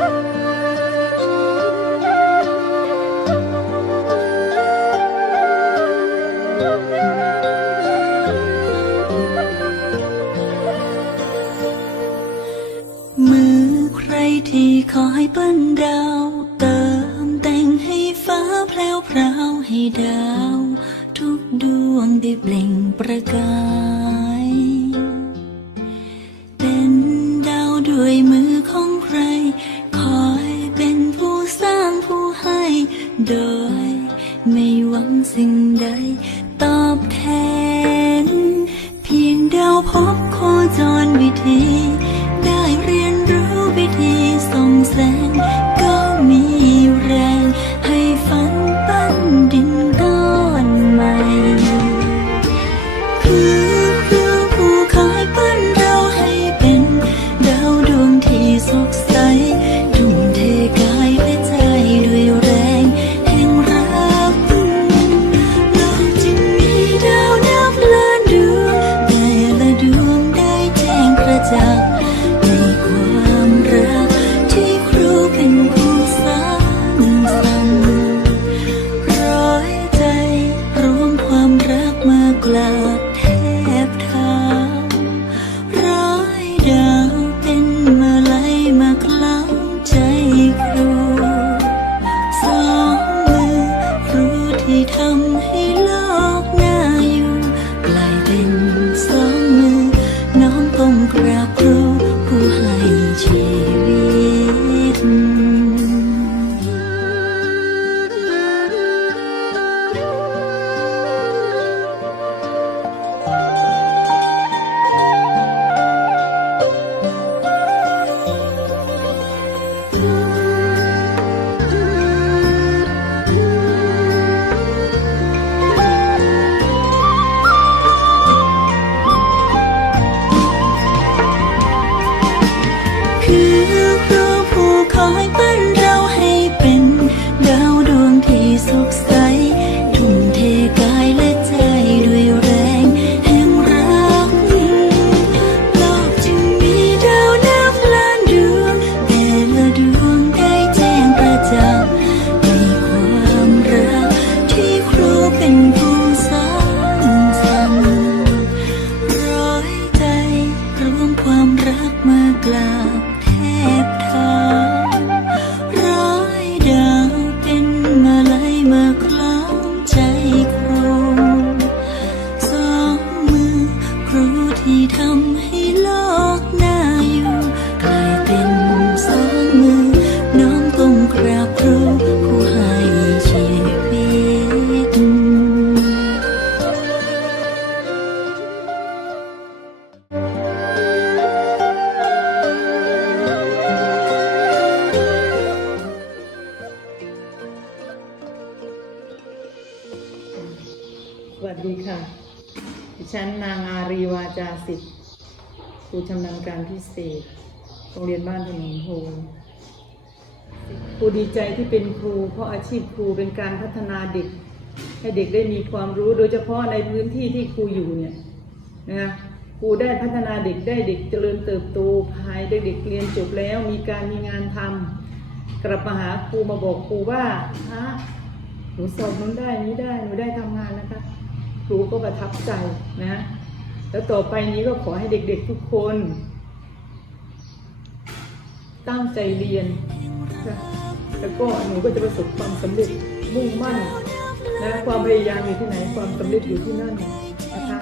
มือใครที่คอยปั้ดาว เติมแต่งให้ฟ้าแพลวพราวให้ดา ตอบแทน เพียงเดาวพบโคจรวิธี ลากราบแทบเท้าร้อยดาวเป็นมาลัยมาคล้องใจครูสองมือครูที่ทำให้โลกน่าอยู่ กลายเป็นสองมือน้องต้องกราบครู คือครูผู้คอยปั้นเราให้เป็น ดาวดวงที่สดใส ฉันนางอารีวาจาสิทธิ์ครูชำนาญการพิเศษ โรงเรียนบ้านถนนโฮครูดีใจที่เป็นครู เพราะอาชีพครูเป็นการพัฒนาเด็ก ให้เด็กได้มีความรู้ โดยเฉพาะในพื้นที่ที่ครูอยู่เนี่ยนะคะครูได้พัฒนาเด็กได้เด็กเจริญเติบโตภายเด็กๆเรียนจบแล้วมีการมีงานทำกลับมาหาครูมาบอกครูว่าฮะหนูสอบนู้นได้นี้ได้หนูได้ทำงานนะคะ รูก็ประทับใจนะ แล้วต่อไปนี้ก็ขอให้เด็กๆทุกคน ตั้งใจเรียนนะแล้วก็หนูก็จะประสบความสำเร็จมุ่งมั่นนะความพยายามอยู่ที่ไหนความสำเร็จอยู่ที่นั่นนะคะ